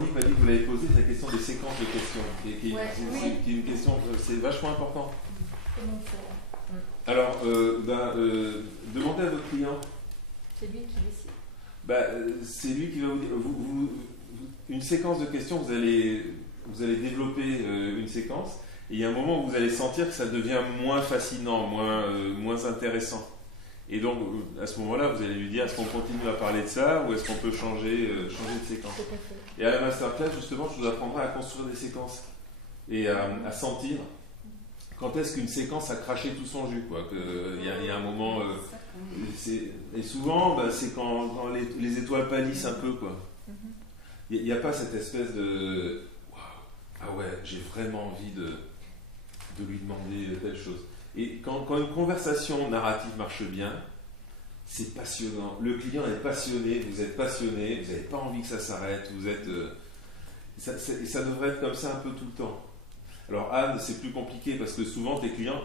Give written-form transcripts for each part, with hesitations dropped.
Véronique m'a dit que vous l'avez posé, c'est la question des séquences de questions, qui est une question, c'est vachement important. Comment faire? Alors, demandez à votre client. C'est lui qui décide. C'est lui qui va vous dire. Une séquence de questions, vous allez développer une séquence, et il y a un moment où vous allez sentir que ça devient moins fascinant, moins intéressant. Et donc, à ce moment-là, vous allez lui dire, est-ce qu'on continue à parler de ça, ou est-ce qu'on peut changer de séquence? Et à la masterclass, justement, je vous apprendrai à construire des séquences, et à sentir quand est-ce qu'une séquence a craché tout son jus, quoi. Il y a un moment... et souvent, c'est quand les étoiles pâlissent un peu, quoi. Il n'y a pas cette espèce de... Waouh, ah ouais, j'ai vraiment envie de lui demander telle chose. Et quand une conversation narrative marche bien, c'est passionnant. Le client est passionné, vous êtes passionné, vous n'avez pas envie que ça s'arrête, vous êtes... ça devrait être comme ça un peu tout le temps. Alors Anne, c'est plus compliqué parce que souvent tes clients...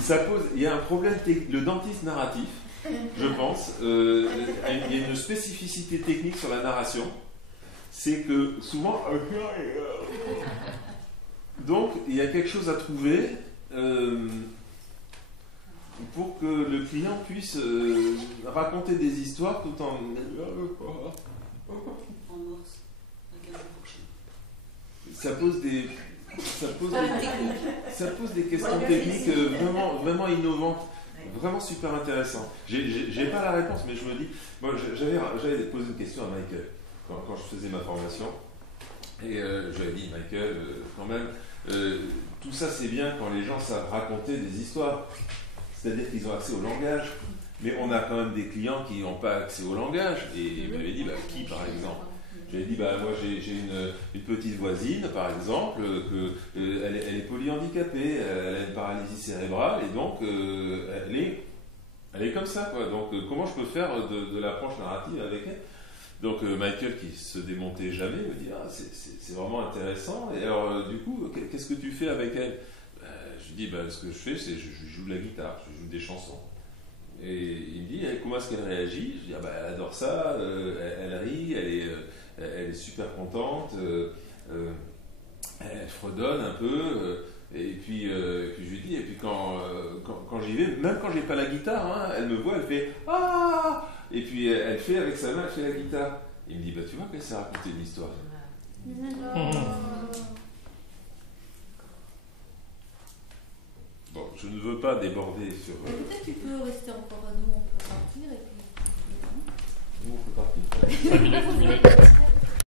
ça pose... Il y a un problème, le dentiste narratif, je pense, il y a une spécificité technique sur la narration, c'est que souvent... Donc, il y a quelque chose à trouver pour que le client puisse raconter des histoires tout en... En morse, regarde la prochaine. Ça pose des questions techniques vraiment innovantes, vraiment super intéressantes. J'ai pas la réponse, mais je me dis... Bon, j'avais posé une question à Michael quand je faisais ma formation. Et je lui ai dit, Michael, quand même, tout ça c'est bien quand les gens savent raconter des histoires. C'est-à-dire qu'ils ont accès au langage. Mais on a quand même des clients qui n'ont pas accès au langage. Et il m'avait dit, qui par exemple? J'avais dit, moi j'ai une petite voisine, par exemple, elle est polyhandicapée, elle a une paralysie cérébrale, et donc elle est comme ça, quoi. Donc comment je peux faire de l'approche narrative avec elle? Donc Michael, qui se démontait jamais, me dit, c'est vraiment intéressant. Et alors, du coup, qu'est-ce que tu fais avec elle? Je lui dis, ce que je fais, c'est je joue de la guitare, je joue des chansons. Et il me dit, comment est-ce qu'elle réagit? Je dis, elle adore ça, elle rit, elle est super contente, elle fredonne un peu. Et puis je lui dis, et puis quand j'y vais, même quand j'ai pas la guitare, elle me voit, elle fait ah, et puis elle fait avec sa main, elle fait la guitare. Il me dit, tu vois qu'elle s'est raconté une histoire. Bon, je ne veux pas déborder sur. Peut-être tu peux rester encore à nous, on peut partir et puis. Nous on peut partir. 5 minutes.